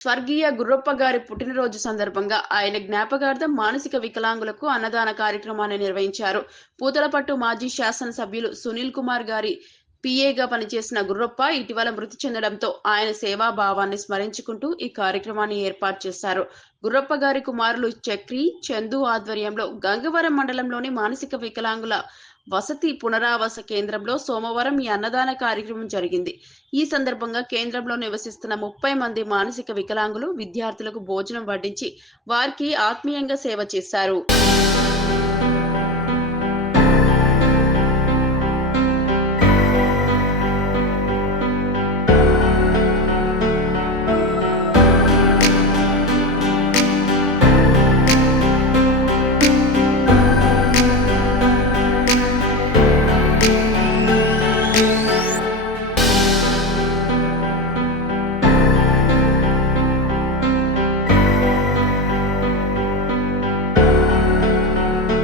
స్వర్గీయ గుర్రప్ప గారి పుట్టినరోజు సందర్భంగా ఆయన జ్ఞాపకార్థం మానసిక వికలాంగులకు అన్నదాన కార్యక్రమాన్ని నిర్వహించారు. పూతలపట్టు మాజీ శాసనసభ్యులు సునీల్ కుమార్ గారి పిఏగా పనిచేసిన గుర్రప్ప ఇటీవల మృతి చెందడంతో ఆయన సేవాభావాన్ని స్మరించుకుంటూ ఈ కార్యక్రమాన్ని ఏర్పాటు చేశారు. గుర్రప్ప గారి కుమారులు చక్రి, చందు ఆధ్వర్యంలో గంగవరం మండలంలోని మానసిక వికలాంగుల వసతి పునరావాస కేంద్రంలో సోమవారం ఈ అన్నదాన కార్యక్రమం జరిగింది. ఈ సందర్భంగా కేంద్రంలో నివసిస్తున్న 30 మంది మానసిక వికలాంగులు విద్యార్థులకు భోజనం వడ్డించి వారికి ఆత్మీయంగా సేవ చేశారు.